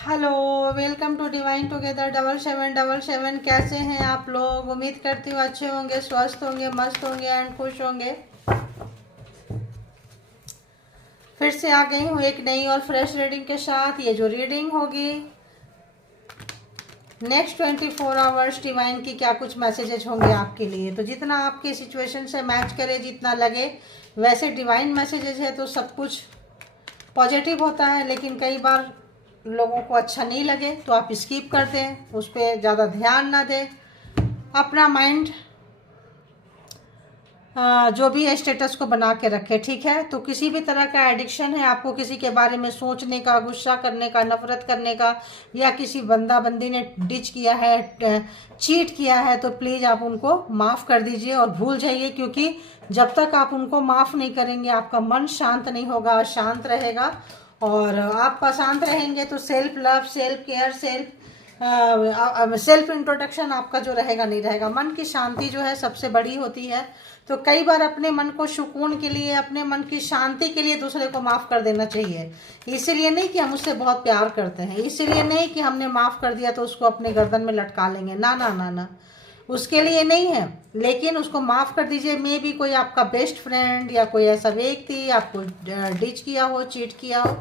Hello, welcome to divine together 7777। कैसे हैं आप लोग? उम्मीद करती हूँ अच्छे होंगे, स्वस्थ होंगे, मस्त होंगे एंड खुश होंगे। फिर से आ गई हूँ एक नई और फ्रेश रीडिंग के साथ। ये जो रीडिंग होगी नेक्स्ट 24 आवर्स डिवाइन की क्या कुछ मैसेजेज होंगे आपके लिए, तो जितना आपके सिचुएशन से मैच करे, जितना लगे वैसे डिवाइन मैसेजेज है तो सब कुछ पॉजिटिव होता है। लेकिन कई बार लोगों को अच्छा नहीं लगे तो आप स्किप कर दें, उस पर ज़्यादा ध्यान ना दें। अपना माइंड जो भी है स्टेटस को बना के रखें, ठीक है। तो किसी भी तरह का एडिक्शन है आपको किसी के बारे में सोचने का, गुस्सा करने का, नफरत करने का, या किसी बंदा बंदी ने डिच किया है, चीट किया है, तो प्लीज़ आप उनको माफ़ कर दीजिए और भूल जाइए। क्योंकि जब तक आप उनको माफ़ नहीं करेंगे आपका मन शांत नहीं होगा, शांत रहेगा। और आप शांत रहेंगे तो self love, self care, self introduction आपका जो रहेगा नहीं रहेगा। मन की शांति जो है सबसे बड़ी होती है। तो कई बार अपने मन को सुकून के लिए, अपने मन की शांति के लिए दूसरे को माफ़ कर देना चाहिए। इसलिए नहीं कि हम उससे बहुत प्यार करते हैं, इसलिए नहीं कि हमने माफ़ कर दिया तो उसको अपने गर्दन में लटका लेंगे, ना ना ना ना, उसके लिए नहीं है। लेकिन उसको माफ़ कर दीजिए। मे भी कोई आपका बेस्ट फ्रेंड या कोई ऐसा व्यक्ति आपको डिच किया हो, चीट किया हो,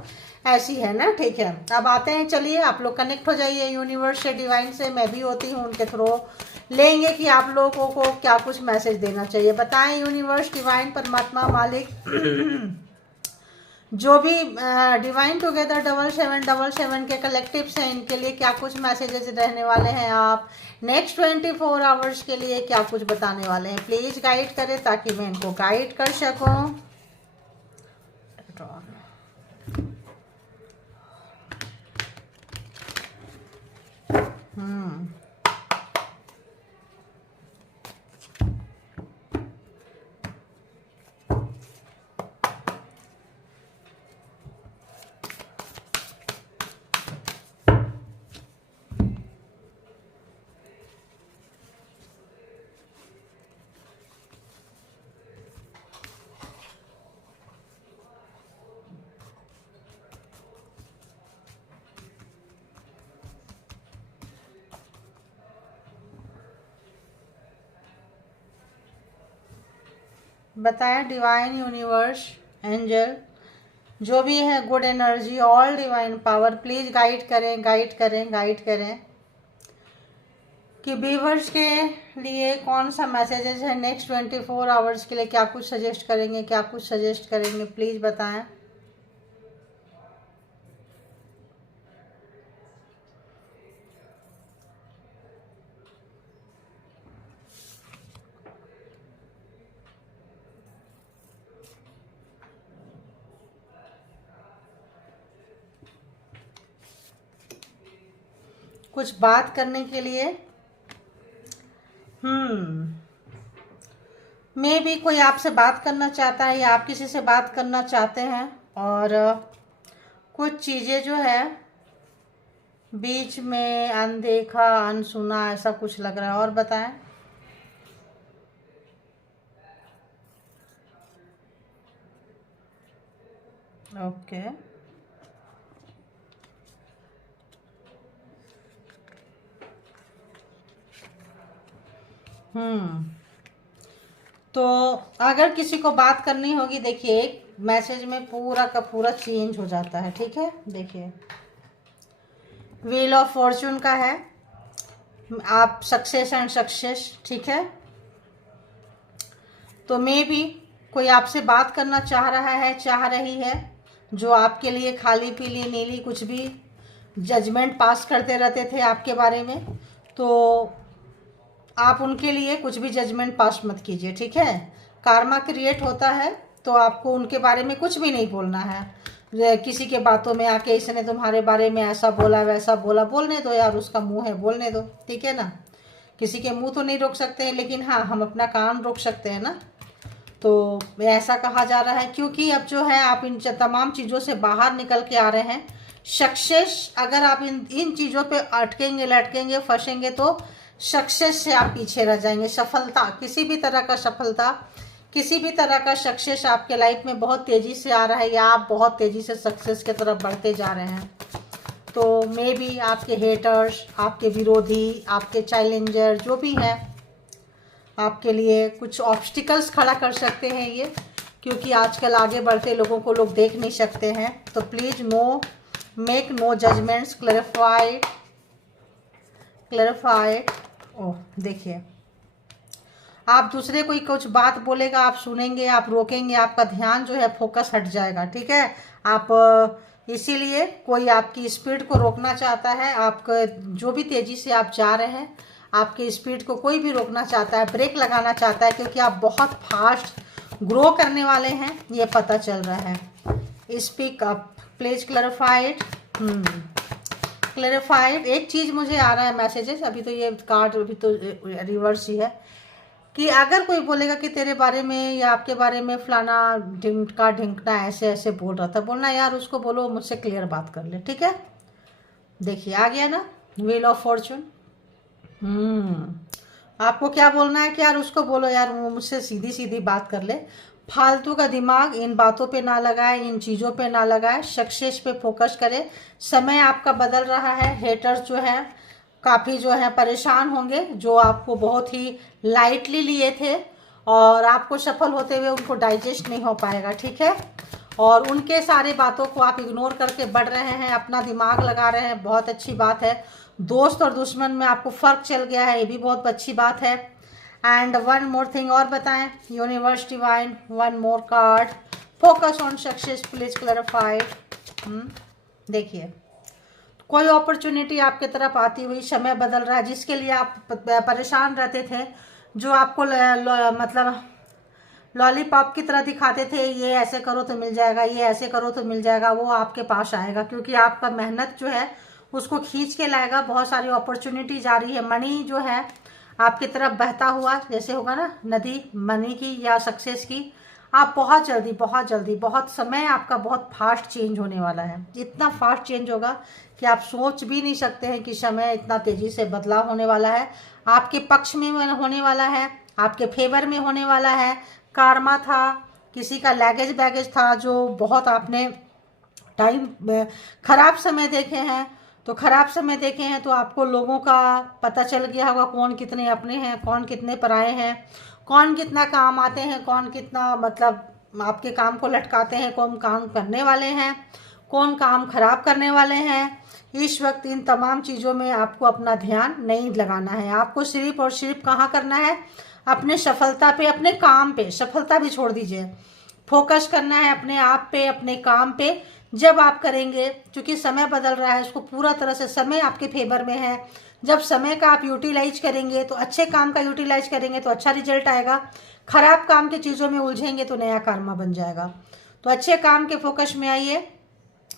ऐसी है ना, ठीक है। अब आते हैं, चलिए आप लोग कनेक्ट हो जाइए यूनिवर्स से, डिवाइन से। मैं भी होती हूँ उनके थ्रू, लेंगे कि आप लोगों को क्या कुछ मैसेज देना चाहिए। बताएं यूनिवर्स, डिवाइन, परमात्मा, मालिक, जो भी डिवाइन टुगेदर 7777 के कलेक्टिव्स हैं, इनके लिए क्या कुछ मैसेजेस रहने वाले हैं। आप नेक्स्ट 24 आवर्स के लिए क्या कुछ बताने वाले हैं, प्लीज़ गाइड करें ताकि मैं इनको गाइड कर सकूं। बताएं डिवाइन, यूनिवर्स, एंजल, जो भी है, good energy, all divine power, please guide करें, गाइड करें, गाइड करें कि व्यूअर्स के लिए कौन सा मैसेजेस है नेक्स्ट 24 आवर्स के लिए। क्या कुछ सजेस्ट करेंगे, क्या कुछ सजेस्ट करेंगे, प्लीज़ बताएं। कुछ बात करने के लिए मे भी कोई आपसे बात करना चाहता है या आप किसी से बात करना चाहते हैं। और कुछ चीज़ें जो है बीच में अनदेखा, अनसुना, ऐसा कुछ लग रहा है। और बताएं। ओके, तो अगर किसी को बात करनी होगी, देखिए एक मैसेज में पूरा का पूरा चेंज हो जाता है, ठीक है। देखिए व्हील ऑफ फॉर्चून का है, आप सक्सेस एंड सक्सेस, ठीक है। तो मे भी कोई आपसे बात करना चाह रहा है, चाह रही है, जो आपके लिए खाली पीली नीली कुछ भी जजमेंट पास करते रहते थे आपके बारे में, तो आप उनके लिए कुछ भी जजमेंट पास मत कीजिए, ठीक है। कार्मा क्रिएट होता है तो आपको उनके बारे में कुछ भी नहीं बोलना है। किसी के बातों में आके इसने तुम्हारे बारे में ऐसा बोला, वैसा बोला, बोलने दो यार, उसका मुंह है, बोलने दो, ठीक है ना। किसी के मुंह तो नहीं रोक सकते हैं, लेकिन हाँ हम अपना कान रोक सकते हैं ना। तो ऐसा कहा जा रहा है क्योंकि अब जो है आप इन तमाम चीज़ों से बाहर निकल के आ रहे हैं। सक्सेस, अगर आप इन चीज़ों पे अटकेंगे, लटकेंगे, फंसेंगे तो सक्सेस से आप पीछे रह जाएंगे। सफलता, किसी भी तरह का सफलता, किसी भी तरह का सक्सेस आपके लाइफ में बहुत तेज़ी से आ रहा है, या आप बहुत तेज़ी से सक्सेस की तरफ बढ़ते जा रहे हैं। तो मे बी आपके हेटर्स, आपके विरोधी, आपके चैलेंजर जो भी है, आपके लिए कुछ ऑब्स्टिकल्स खड़ा कर सकते हैं ये, क्योंकि आजकल आगे बढ़ते लोगों को लोग देख नहीं सकते हैं। तो please no make no judgements, clarified. ओह देखिए, आप दूसरे कोई कुछ बात बोलेगा, आप सुनेंगे, आप रोकेंगे, आपका ध्यान जो है फोकस हट जाएगा, ठीक है। आप इसीलिए कोई आपकी स्पीड को रोकना चाहता है, आपका जो भी तेज़ी से आप जा रहे हैं, आपके स्पीड को कोई भी रोकना चाहता है, ब्रेक लगाना चाहता है, क्योंकि आप बहुत फास्ट ग्रो करने वाले हैं, ये पता चल रहा है। Speak up please, clarified. Clarified. एक चीज़ मुझे आ रहा है मैसेजेस, अभी तो ये कार्ड अभी तो रिवर्स ही है, कि अगर कोई बोलेगा कि तेरे बारे में या आपके बारे में फलाना ढिंका ढिंकना ऐसे ऐसे बोल रहा था, बोलना यार उसको बोलो मुझसे क्लियर बात कर ले, ठीक है। देखिए आ गया ना व्हील ऑफ फॉर्चून। आपको क्या बोलना है कि यार उसको बोलो यार वो मुझसे सीधी सीधी बात कर ले, फालतू का दिमाग इन बातों पे ना लगाए, इन चीज़ों पे ना लगाए, सक्सेस पे फोकस करे। समय आपका बदल रहा है, हेटर्स जो है काफ़ी जो है परेशान होंगे, जो आपको बहुत ही लाइटली लिए थे और आपको सफल होते हुए उनको डाइजेस्ट नहीं हो पाएगा, ठीक है। और उनके सारे बातों को आप इग्नोर करके बढ़ रहे हैं, अपना दिमाग लगा रहे हैं, बहुत अच्छी बात है। दोस्त और दुश्मन में आपको फ़र्क चल गया है, ये भी बहुत अच्छी बात है। एंड वन मोर थिंग और बताएं, universe divine, one more card, focus on success please clarified. देखिए कोई अपॉर्चुनिटी आपके तरफ आती हुई, समय बदल रहा है, जिसके लिए आप परेशान रहते थे, जो आपको मतलब लॉलीपॉप की तरह दिखाते थे, ये ऐसे करो तो मिल जाएगा, ये ऐसे करो तो मिल जाएगा, वो आपके पास आएगा, क्योंकि आपका मेहनत जो है उसको खींच के लाएगा। बहुत सारी अपॉर्चुनिटी जा रही है, मनी जो है आपकी तरफ बहता हुआ, जैसे होगा ना नदी मनी की या सक्सेस की। आप बहुत जल्दी बहुत समय आपका बहुत फास्ट चेंज होने वाला है, इतना फास्ट चेंज होगा कि आप सोच भी नहीं सकते हैं कि समय इतना तेज़ी से बदलाव होने वाला है, आपके पक्ष में होने वाला है, आपके फेवर में होने वाला है। कार्मा था, किसी का लैगेज बैगेज था, जो बहुत आपने टाइम खराब समय देखे हैं, तो खराब समय देखे हैं तो आपको लोगों का पता चल गया होगा, कौन कितने अपने हैं, कौन कितने पराए हैं, कौन कितना काम आते हैं, कौन कितना मतलब आपके काम को लटकाते हैं, कौन काम करने वाले हैं, कौन काम खराब करने वाले हैं। इस वक्त इन तमाम चीज़ों में आपको अपना ध्यान नहीं लगाना है, आपको सिर्फ और सिर्फ कहाँ करना है, अपने सफलता पे, अपने काम पे, सफलता भी छोड़ दीजिए, फोकस करना है अपने आप पे, अपने काम पे। जब आप करेंगे, क्योंकि समय बदल रहा है, उसको पूरा तरह से समय आपके फेवर में है, जब समय का आप यूटिलाइज करेंगे तो अच्छे काम का यूटिलाइज करेंगे तो अच्छा रिजल्ट आएगा, खराब काम की चीज़ों में उलझेंगे तो नया कर्मा बन जाएगा। तो अच्छे काम के फोकस में आइए,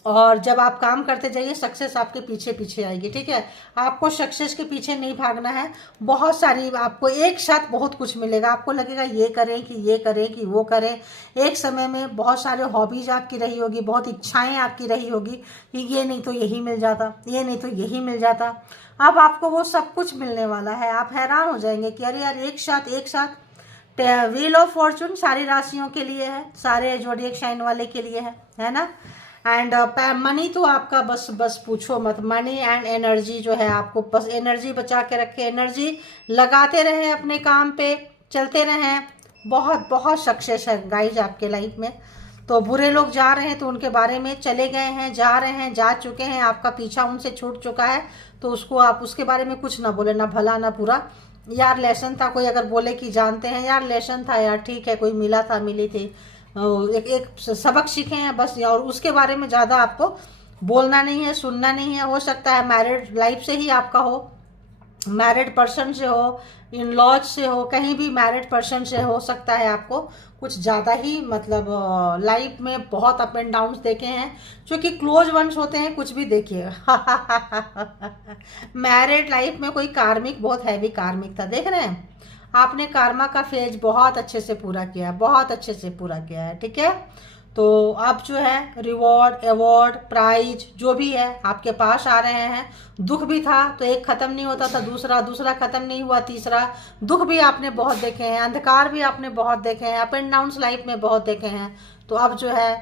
और जब आप काम करते जाइए सक्सेस आपके पीछे पीछे आएगी, ठीक है। आपको सक्सेस के पीछे नहीं भागना है, बहुत सारी आपको एक साथ बहुत कुछ मिलेगा, आपको लगेगा ये करें कि ये करें कि वो करें, एक समय में बहुत सारे हॉबीज आपकी रही होगी, बहुत इच्छाएं आपकी रही होगी कि ये नहीं तो यही मिल जाता, ये नहीं तो यही मिल जाता। अब आपको वो सब कुछ मिलने वाला है, आप हैरान हो जाएंगे कि अरे यार एक साथ व्हील ऑफ फॉर्चून सारी राशियों के लिए है, सारे जोडिएक साइन वाले के लिए है ना। एंड मनी तो आपका बस पूछो मत, मनी एंड एनर्जी जो है, आपको बस एनर्जी बचा के रखे, एनर्जी लगाते रहें, अपने काम पे चलते रहें, बहुत सक्सेस है गाइज आपके लाइफ में। तो बुरे लोग जा रहे हैं तो उनके बारे में, चले गए हैं, जा रहे हैं, जा चुके हैं, आपका पीछा उनसे छूट चुका है, तो उसको आप उसके बारे में कुछ ना बोले, ना भला ना बुरा। यार लेसन था, कोई अगर बोले कि जानते हैं यार लेसन था यार, ठीक है, कोई मिला था, मिली थी, एक सबक सीखे हैं बस, और उसके बारे में ज़्यादा आपको बोलना नहीं है, सुनना नहीं है। हो सकता है मैरिड लाइफ से ही आपका हो, मैरिड पर्सन से हो, इन लॉज से हो, कहीं भी मैरिड पर्सन से हो सकता है आपको कुछ ज़्यादा ही मतलब लाइफ में बहुत अप एंड डाउन्स देखे हैं, जो कि क्लोज वंस होते हैं, कुछ भी देखिएगा। मैरिड लाइफ में कोई कार्मिक, बहुत हैवी कार्मिक था, देख रहे हैं, आपने कार्मा का फेज बहुत अच्छे से पूरा किया है, बहुत अच्छे से पूरा किया है, ठीक है। तो अब जो है रिवॉर्ड, अवार्ड, प्राइज जो भी है आपके पास आ रहे हैं। दुख भी था तो एक खत्म नहीं होता था, दूसरा खत्म नहीं हुआ, तीसरा। दुख भी आपने बहुत देखे हैं, अंधकार भी आपने बहुत देखे हैं, अप एंड डाउन्स लाइफ में बहुत देखे हैं। तो अब जो है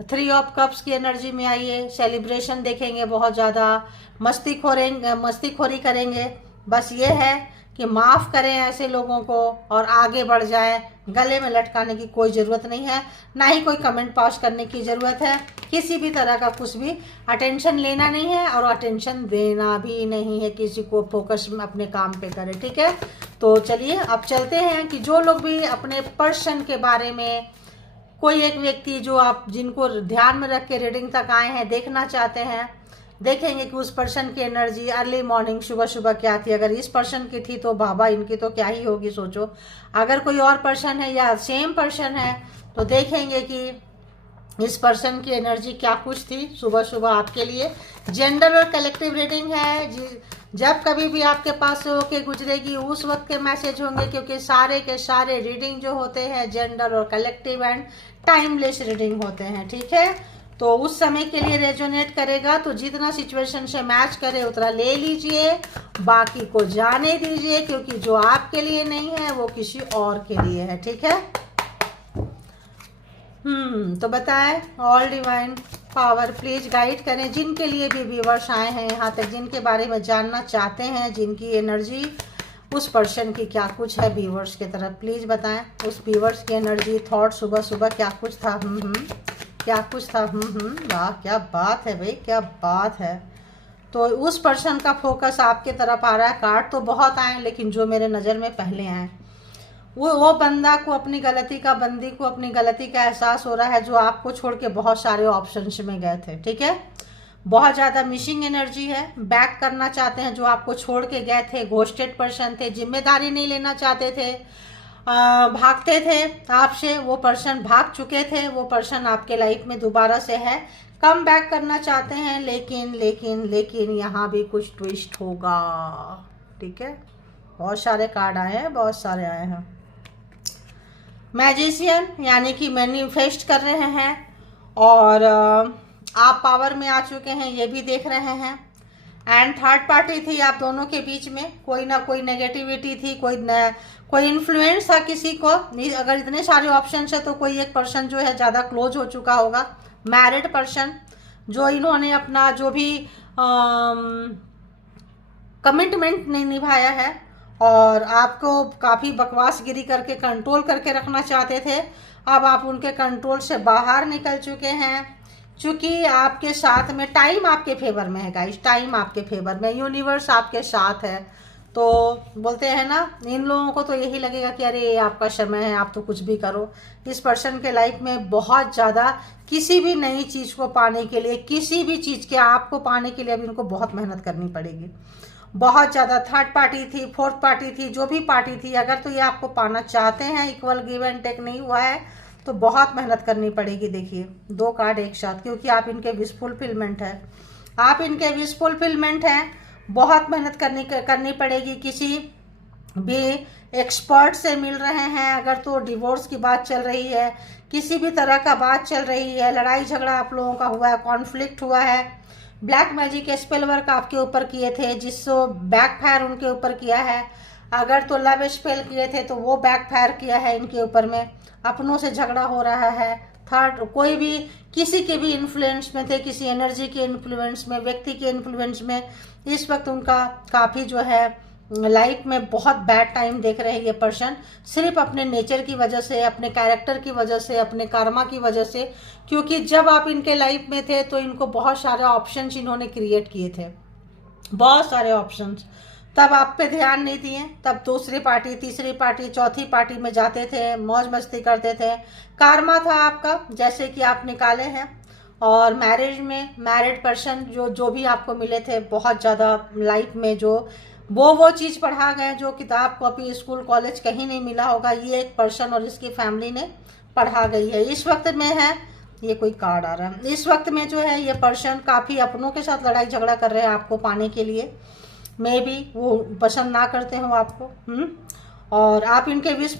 3 ऑफ कप्स की एनर्जी में आइए, सेलिब्रेशन देखेंगे, बहुत ज़्यादा मस्तीखोरी करेंगे। बस ये है कि माफ़ करें ऐसे लोगों को और आगे बढ़ जाएं। गले में लटकाने की कोई ज़रूरत नहीं है, ना ही कोई कमेंट पास करने की ज़रूरत है। किसी भी तरह का कुछ भी अटेंशन लेना नहीं है और अटेंशन देना भी नहीं है। किसी को फोकस अपने काम पे करें, ठीक है। तो चलिए अब चलते हैं कि जो लोग भी अपने पर्सन के बारे में, कोई एक व्यक्ति जो आप जिनको ध्यान में रख के रीडिंग तक आए हैं, देखना चाहते हैं, देखेंगे कि उस पर्सन की एनर्जी अर्ली मॉर्निंग सुबह सुबह क्या थी। अगर इस पर्सन की थी तो बाबा इनकी तो क्या ही होगी, सोचो। अगर कोई और पर्सन है या सेम पर्सन है तो देखेंगे कि इस पर्सन की एनर्जी क्या कुछ थी सुबह सुबह आपके लिए। जेंडर और कलेक्टिव रीडिंग है, जब कभी भी आपके पास से होके गुजरेगी उस वक्त के मैसेज होंगे, क्योंकि सारे के सारे रीडिंग जो होते हैं जेंडर और कलेक्टिव एंड टाइमलेस रीडिंग होते हैं, ठीक है। तो उस समय के लिए रेजोनेट करेगा, तो जितना सिचुएशन से मैच करे उतना ले लीजिए, बाकी को जाने दीजिए, क्योंकि जो आपके लिए नहीं है वो किसी और के लिए है, ठीक है। तो बताएं, all divine power please guide करें जिनके लिए भी व्यूअर्स आए हैं यहाँ तक, जिनके बारे में जानना चाहते हैं, जिनकी एनर्जी उस पर्सन की क्या कुछ है व्यूअर्स की तरफ, प्लीज बताएं। उस व्यूअर्स की एनर्जी थॉट सुबह सुबह क्या कुछ था, क्या कुछ था। वाह क्या बात है भाई, क्या बात है। तो उस पर्सन का फोकस आपके तरफ आ रहा है। कार्ड तो बहुत आए लेकिन जो मेरे नज़र में पहले आए, वो बंदा को अपनी गलती का, बंदी को अपनी गलती का एहसास हो रहा है, जो आपको छोड़ के बहुत सारे ऑप्शंस में गए थे, ठीक है। बहुत ज़्यादा मिसिंग एनर्जी है, बैक करना चाहते हैं, जो आपको छोड़ के गए थे, घोस्टेड पर्सन थे, जिम्मेदारी नहीं लेना चाहते थे, भागते थे आपसे, वो पर्सन भाग चुके थे, वो पर्सन आपके लाइफ में दोबारा से है, कम बैक करना चाहते हैं, लेकिन लेकिन लेकिन यहाँ भी कुछ ट्विस्ट होगा, ठीक है। बहुत सारे कार्ड आए हैं, बहुत सारे आए हैं। मैजिशियन यानी कि मैनिफेस्ट कर रहे हैं और आप पावर में आ चुके हैं, ये भी देख रहे हैं। एंड थर्ड पार्टी थी आप दोनों के बीच में, कोई ना कोई नेगेटिविटी थी, कोई इन्फ्लुएंस था किसी को। अगर इतने सारे ऑप्शन है तो कोई एक पर्सन जो है ज़्यादा क्लोज हो चुका होगा, मैरिड पर्सन, जो इन्होंने अपना जो भी कमिटमेंट नहीं निभाया है और आपको काफ़ी बकवासगिरी करके कंट्रोल करके रखना चाहते थे। अब आप उनके कंट्रोल से बाहर निकल चुके हैं, क्योंकि आपके साथ में टाइम आपके फेवर में है गाइस, टाइम आपके फेवर में, यूनिवर्स आपके साथ है। तो बोलते हैं ना, इन लोगों को तो यही लगेगा कि अरे आपका समय है, आप तो कुछ भी करो। इस पर्सन के लाइफ में बहुत ज़्यादा किसी भी नई चीज़ को पाने के लिए, किसी भी चीज़ के आपको पाने के लिए अभी इनको बहुत मेहनत करनी पड़ेगी, बहुत ज़्यादा। थर्ड पार्टी थी, फोर्थ पार्टी थी, जो भी पार्टी थी, अगर तो ये आपको पाना चाहते हैं, इक्वल गिव एंड टेक नहीं हुआ है तो बहुत मेहनत करनी पड़ेगी। देखिए 2 कार्ड एक साथ, क्योंकि आप इनके विश फुलफिलमेंट है, आप इनके विश फुलफिलमेंट हैं। बहुत मेहनत करनी पड़ेगी। किसी भी एक्सपर्ट से मिल रहे हैं, अगर तो डिवोर्स की बात चल रही है, किसी भी तरह का बात चल रही है, लड़ाई झगड़ा आप लोगों का हुआ है, कॉन्फ्लिक्ट हुआ है, ब्लैक मैजिक स्पेल वर्क आपके ऊपर किए थे जिससे बैकफायर उनके ऊपर किया है। अगर तो लव स्पेल किए थे तो वो बैकफायर किया है इनके ऊपर में, अपनों से झगड़ा हो रहा है। थर्ड, कोई भी किसी के भी इन्फ्लुएंस में थे, किसी एनर्जी के इन्फ्लुएंस में, व्यक्ति के इन्फ्लुएंस में, इस वक्त उनका काफ़ी जो है लाइफ में बहुत बैड टाइम देख रहे हैं ये पर्सन, सिर्फ अपने नेचर की वजह से, अपने कैरेक्टर की वजह से, अपने कर्मा की वजह से। क्योंकि जब आप इनके लाइफ में थे तो इनको बहुत सारे ऑप्शंस इन्होंने क्रिएट किए थे, बहुत सारे ऑप्शंस, तब आप पे ध्यान नहीं दिए, तब दूसरी पार्टी, तीसरी पार्टी, चौथी पार्टी में जाते थे, मौज मस्ती करते थे। कर्मा था आपका, जैसे कि आप निकाले हैं। और मैरिज में मैरिड पर्सन जो भी आपको मिले थे, बहुत ज़्यादा लाइफ में जो वो चीज़ पढ़ा गए जो किताब कॉपी स्कूल कॉलेज कहीं नहीं मिला होगा, ये एक पर्सन और इसकी फैमिली ने पढ़ा गई है। इस वक्त में है, ये कोई कार्ड आ रहा है, इस वक्त में जो है ये पर्सन काफ़ी अपनों के साथ लड़ाई झगड़ा कर रहे हैं आपको पाने के लिए, मे बी वो पसंद ना करते हो आपको। और आप इनके विश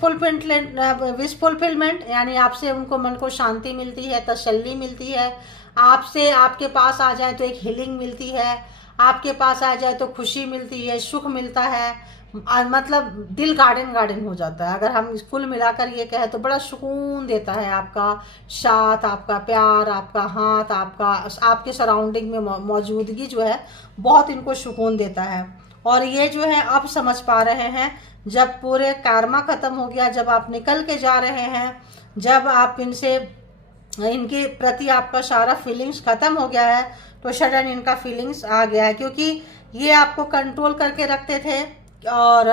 फुलफिलमेंट यानी आपसे उनको मन को शांति मिलती है, तसल्ली मिलती है, आपसे आपके पास आ जाए तो एक हीलिंग मिलती है, आपके पास आ जाए तो खुशी मिलती है, सुख मिलता है, मतलब दिल गार्डन गार्डन हो जाता है। अगर हम कुल मिलाकर ये कहें तो बड़ा सुकून देता है आपका साथ, आपका प्यार, आपका हाथ, आपका आपके सराउंडिंग में मौजूदगी जो है बहुत इनको सुकून देता है। और ये जो है अब समझ पा रहे हैं, जब पूरे कर्मा ख़त्म हो गया, जब आप निकल के जा रहे हैं, जब आप इनसे इनके प्रति आपका सारा फीलिंग्स ख़त्म हो गया है, तो सडन इनका फीलिंग्स आ गया है। क्योंकि ये आपको कंट्रोल करके रखते थे और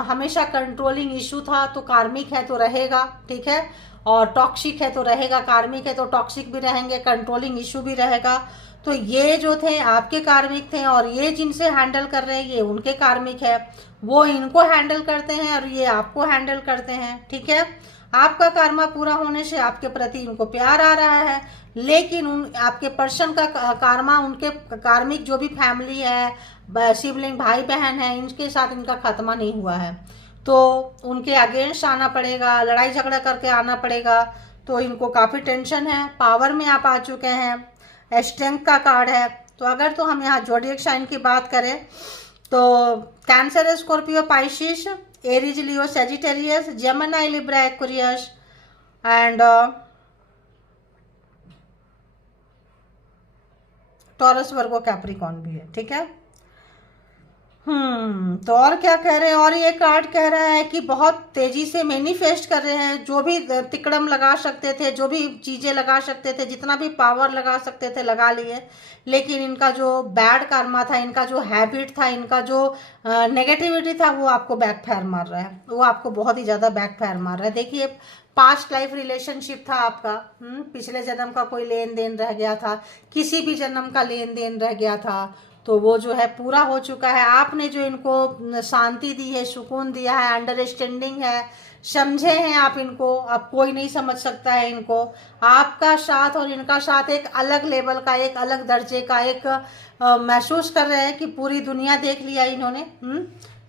हमेशा कंट्रोलिंग इशू था, तो कार्मिक है तो रहेगा, ठीक है, और टॉक्सिक है तो रहेगा, कार्मिक है तो टॉक्सिक भी रहेंगे, कंट्रोलिंग इशू भी रहेगा। तो ये जो थे आपके कार्मिक थे, और ये जिनसे हैंडल कर रहे हैं ये उनके कार्मिक है, वो इनको हैंडल करते हैं और ये आपको हैंडल करते हैं, ठीक है। आपका कर्मा पूरा होने से आपके प्रति इनको प्यार आ रहा है, लेकिन उन आपके पर्सन का कर्मा, उनके कार्मिक जो भी फैमिली है, सिबलिंग भाई बहन है, इनके साथ इनका खात्मा नहीं हुआ है, तो उनके अगेंस्ट आना पड़ेगा, लड़ाई झगड़ा करके आना पड़ेगा। तो इनको काफ़ी टेंशन है। पावर में आप आ चुके हैं, स्ट्रेंथ का कार्ड है। तो अगर तो हम यहाँ ज़ोडिएक साइन की बात करें तो cancer, Scorpio, Pisces, Aries, Leo, Sagittarius, Gemini, Libra, Aquarius and taurus, Virgo, Capricorn भी है, ठीक है। तो और क्या कह रहे हैं, और ये कार्ड कह रहा है कि बहुत तेजी से मैनिफेस्ट कर रहे हैं। जो भी तिकड़म लगा सकते थे, जो भी चीज़ें लगा सकते थे, जितना भी पावर लगा सकते थे लगा लिए, लेकिन इनका जो बैड कर्मा था, इनका जो हैबिट था, इनका जो नेगेटिविटी था, वो आपको बैकफायर मार रहा है, वो आपको बहुत ही ज़्यादा बैकफायर मार रहा है। देखिए, पास्ट लाइफ रिलेशनशिप था आपका, पिछले जन्म का कोई लेन देन रह गया था, किसी भी जन्म का लेन देन रह गया था, तो वो जो है पूरा हो चुका है। आपने जो इनको शांति दी है, सुकून दिया है, अंडरस्टैंडिंग है, समझे हैं आप इनको, अब कोई नहीं समझ सकता है इनको। आपका साथ और इनका साथ एक अलग लेवल का, एक अलग दर्जे का, एक महसूस कर रहे हैं कि पूरी दुनिया देख लिया इन्होंने,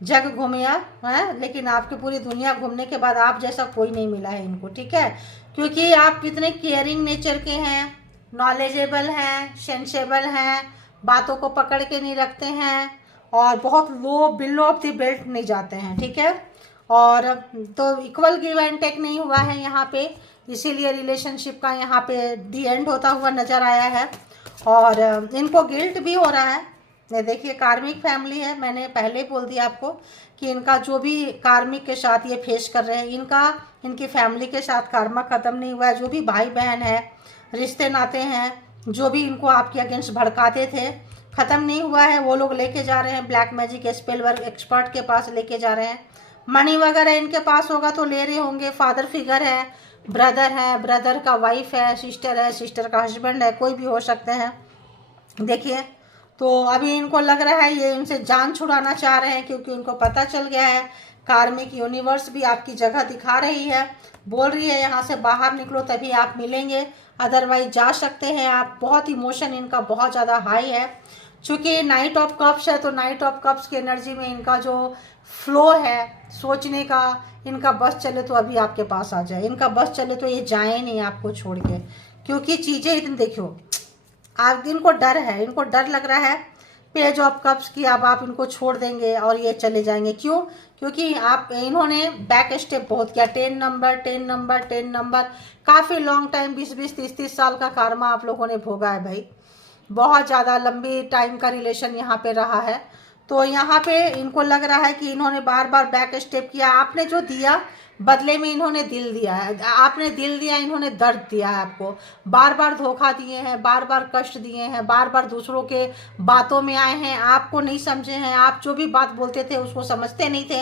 जग घूमिया है, लेकिन आपकी पूरी दुनिया घूमने के बाद आप जैसा कोई नहीं मिला है इनको, ठीक है। क्योंकि आप इतने केयरिंग नेचर के हैं, नॉलेजेबल हैं, सेंसेबल हैं, बातों को पकड़ के नहीं रखते हैं, और बहुत लो बिलो ऑफ द बेल्ट नहीं जाते हैं, ठीक है। और तो इक्वल गिव एंड टेक नहीं हुआ है यहाँ पे, इसीलिए रिलेशनशिप का यहाँ पे दी एंड होता हुआ नज़र आया है। और इनको गिल्ट भी हो रहा है। ये देखिए, कार्मिक फैमिली है, मैंने पहले ही बोल दिया आपको कि इनका जो भी कार्मिक के साथ ये फेस कर रहे हैं, इनकी फैमिली के साथ कर्मा ख़त्म नहीं हुआ है। जो भी भाई बहन है, रिश्ते नाते हैं, जो भी इनको आपके अगेंस्ट भड़काते थे, ख़त्म नहीं हुआ है। वो लोग लेके जा रहे हैं black magic spell work expert के पास लेके जा रहे हैं। मनी वगैरह इनके पास होगा तो ले रहे होंगे। फादर फिगर है, ब्रदर का वाइफ है, सिस्टर का हस्बैंड है, कोई भी हो सकते हैं। देखिए, तो अभी इनको लग रहा है ये इनसे जान छुड़ाना चाह रहे हैं, क्योंकि उनको पता चल गया है कार्मिक यूनिवर्स भी आपकी जगह दिखा रही है, बोल रही है यहाँ से बाहर निकलो तभी आप मिलेंगे, अदरवाइज जा सकते हैं आप। बहुत इमोशन इनका बहुत ज़्यादा हाई है। चूँकि नाइट ऑफ कप्स है, तो नाइट ऑफ कप्स की एनर्जी में इनका जो फ्लो है सोचने का, इनका बस चले तो अभी आपके पास आ जाए, इनका बस चले तो ये जाए नहीं आपको छोड़ के। क्योंकि चीज़ें इतनी देखो, आप इनको डर है, इनको डर लग रहा है पेज ऑफ कप्स की, अब आप इनको छोड़ देंगे और ये चले जाएंगे। क्यों? क्योंकि इन्होंने बैक स्टेप बहुत किया। 10 नंबर काफ़ी लॉन्ग टाइम, 20 30 साल का कर्मा आप लोगों ने भोगा है भाई। बहुत ज़्यादा लंबी टाइम का रिलेशन यहाँ पे रहा है। तो यहाँ पे इनको लग रहा है कि इन्होंने बार बार बैक स्टेप किया। आपने जो दिया बदले में इन्होंने दिल दिया है, आपने दिल दिया, इन्होंने दर्द दिया है आपको। बार बार धोखा दिए हैं, बार बार कष्ट दिए हैं, बार बार दूसरों के बातों में आए हैं, आपको नहीं समझे हैं। आप जो भी बात बोलते थे उसको समझते नहीं थे।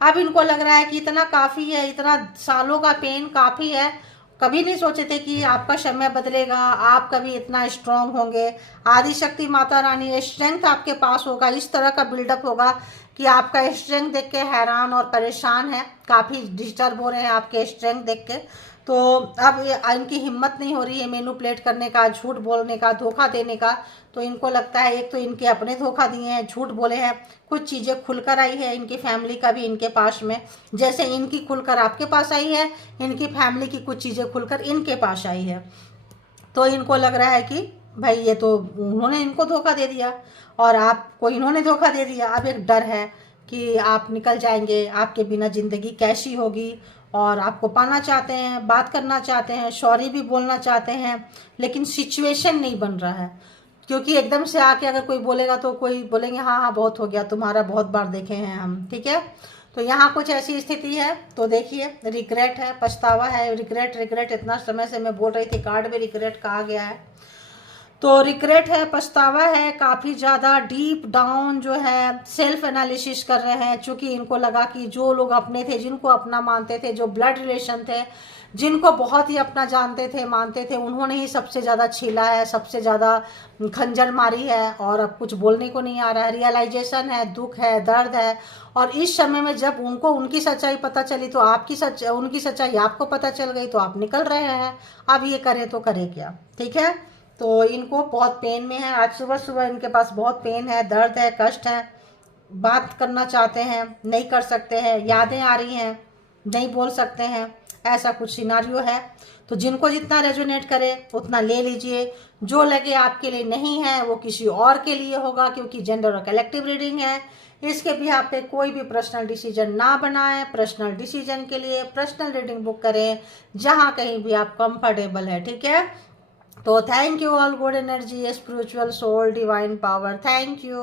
अब इनको लग रहा है कि इतना काफ़ी है, इतना सालों का पेन काफ़ी है। कभी नहीं सोचे थे कि आपका समय बदलेगा, आप कभी इतना स्ट्रांग होंगे। आदिशक्ति माता रानी स्ट्रेंथ आपके पास होगा, इस तरह का बिल्डअप होगा कि आपका स्ट्रेंथ देख के हैरान और परेशान है, काफ़ी डिस्टर्ब हो रहे हैं आपके स्ट्रेंथ देख के। तो अब इनकी हिम्मत नहीं हो रही है मैनिपुलेट करने का, झूठ बोलने का, धोखा देने का। तो इनको लगता है एक तो इनके अपने धोखा दिए हैं, झूठ बोले हैं, कुछ चीज़ें खुलकर आई है इनकी फैमिली का भी इनके पास में, जैसे इनकी खुलकर आपके पास आई है, इनकी फैमिली की कुछ चीज़ें खुलकर इनके पास आई है। तो इनको लग रहा है कि भाई ये तो उन्होंने इनको धोखा दे दिया और आपको इन्होंने धोखा दे दिया। अब एक डर है कि आप निकल जाएंगे, आपके बिना ज़िंदगी कैसी होगी, और आपको पाना चाहते हैं, बात करना चाहते हैं, सॉरी भी बोलना चाहते हैं, लेकिन सिचुएशन नहीं बन रहा है। क्योंकि एकदम से आके अगर कोई बोलेगा तो कोई बोलेंगे हाँ हाँ बहुत हो गया, तुम्हारा बहुत बार देखे हैं हम, ठीक है। तो यहाँ कुछ ऐसी स्थिति है। तो देखिए रिग्रेट है, पछतावा है, रिग्रेट रिग्रेट इतना समय से मैं बोल रही थी, कार्ड में रिग्रेट कहा गया है। तो रिग्रेट है, पछतावा है, काफ़ी ज़्यादा डीप डाउन जो है सेल्फ एनालिसिस कर रहे हैं। चूँकि इनको लगा कि जो लोग अपने थे, जिनको अपना मानते थे, जो ब्लड रिलेशन थे, जिनको बहुत ही अपना जानते थे, मानते थे, उन्होंने ही सबसे ज़्यादा छीला है, सबसे ज़्यादा खंजर मारी है, और अब कुछ बोलने को नहीं आ रहा है। रियलाइजेशन है, दुख है, दर्द है। और इस समय में जब उनको उनकी सच्चाई पता चली तो उनकी सच्चाई आपको पता चल गई, तो आप निकल रहे हैं। अब ये करें तो करें क्या, ठीक है। तो इनको बहुत पेन में है, आज सुबह सुबह इनके पास बहुत पेन है, दर्द है, कष्ट है। बात करना चाहते हैं, नहीं कर सकते हैं, यादें आ रही हैं, नहीं बोल सकते हैं, ऐसा कुछ सिनारियो है। तो जिनको जितना रेजोनेट करे उतना ले लीजिए, जो लगे आपके लिए नहीं है वो किसी और के लिए होगा, क्योंकि जेंडर और कलेक्टिव रीडिंग है। इसके भी आप पे कोई भी पर्सनल डिसीजन ना बनाएं। पर्सनल डिसीजन के लिए पर्सनल रीडिंग बुक करें, जहाँ कहीं भी आप कंफर्टेबल है, ठीक है। तो thank you all, good energy, spiritual soul, divine power, thank you.